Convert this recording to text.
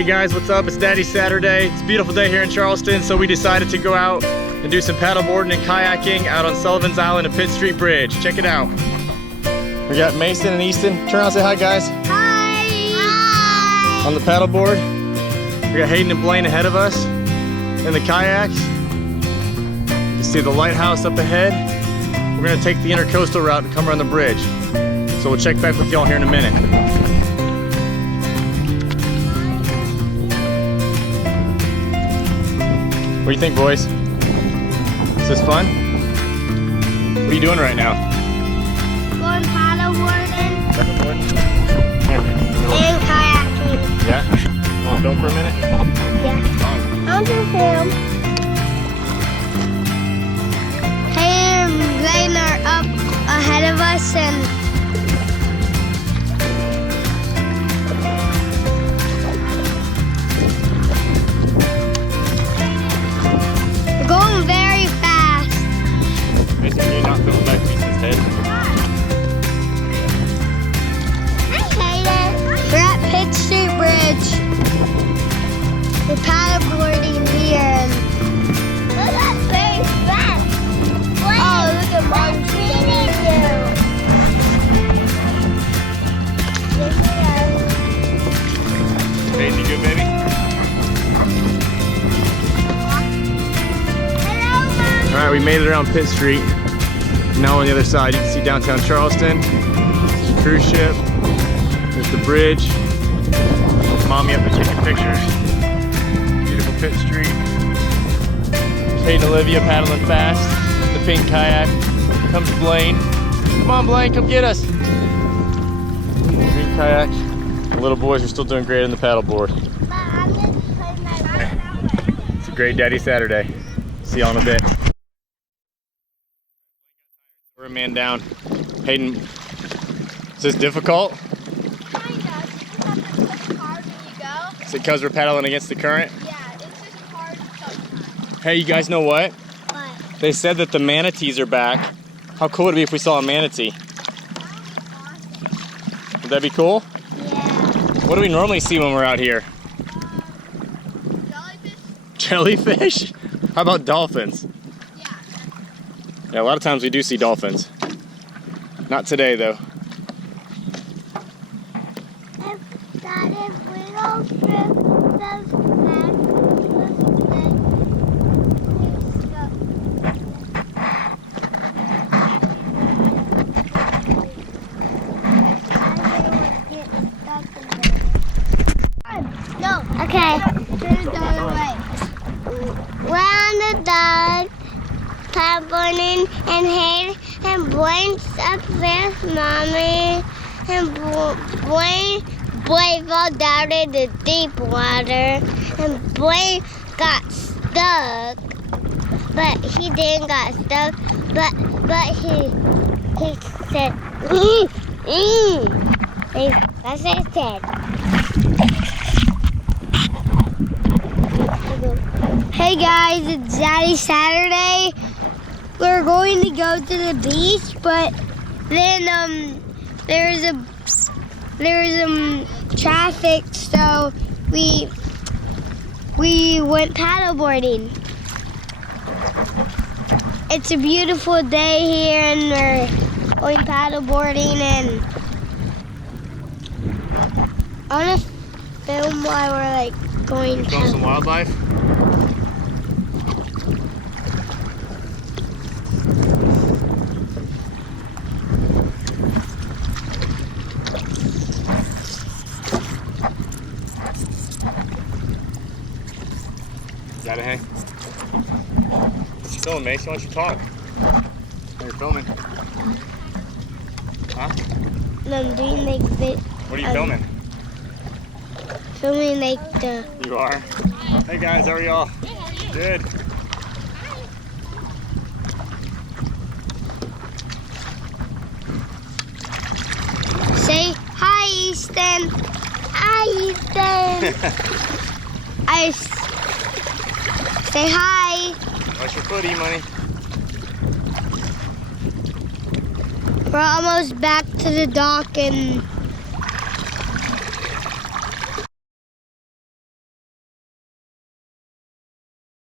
Hey guys, what's up? It's Daddy Saturday. It's a beautiful day here in Charleston, so we decided to go out and do some paddleboarding and kayaking out on Sullivan's Island and Pitt Street Bridge. Check it out. We got Mason and Easton. Turn around and say hi, guys. Hi! Hi! On the paddleboard. We got Hayden and Blaine ahead of us in the kayaks. You can see the lighthouse up ahead. We're gonna take the intercoastal route and come around the bridge. So we'll check back with y'all here in a minute. What do you think, boys? Is this fun? What are you doing right now? Going paddleboarding. Paddleboarding? And kayaking. Yeah? You want to film for a minute? Yeah. I'll do film. Hey and Blaine are up ahead of us and going very fast. Mason, can you not film back Easton's head? We're at Pitt Street Bridge. We're paddleboarding here. Look at very fast. Oh, look at Mom treating you. Hey, you good, baby? Alright, we made it around Pitt Street. Now on the other side, you can see downtown Charleston. There's a cruise ship. There's the bridge. Mommy up there taking pictures. Beautiful Pitt Street. There's Hayden and Olivia paddling fast. The pink kayak. Comes Blaine. Come on, Blaine, come get us. Green kayak. The little boys are still doing great on the paddleboard. It's a great Daddy Saturday. See y'all in a bit. We're a man down. Hayden, is this difficult? Kinda. It's hard when you go. Is it because we're paddling against the current? Yeah, it's just hard sometimes. Hey, you guys know what? What? They said that the manatees are back. How cool would it be if we saw a manatee? Would that be cool? Yeah. What do we normally see when we're out here? Jellyfish? Jellyfish? How about dolphins? Yeah. Yeah, a lot of times we do see dolphins. Not today, though. If we go through those No. Okay. Turn the other way. We're on the dog, paddleboarding, and Hayden and Blaine's up there, Mommy, and Blaine fell down in the deep water, and Blaine got stuck, but he didn't got stuck, but he said, That's what he said. Hey guys, it's Daddy Saturday. We're going to go to the beach, but then there's traffic, so we went paddleboarding. It's a beautiful day here, and we're going paddleboarding, and I want to film while we're like going. Film some wildlife? Got it, hey? What you filming, Mason? Why don't you talk? What you're filming? Huh? I'm doing like this. What are you filming? Filming like the. You are? Hey guys, how are y'all? Good. Say hi, Easton. Hi, Easton. Say hi. Watch your footy, money. We're almost back to the dock, and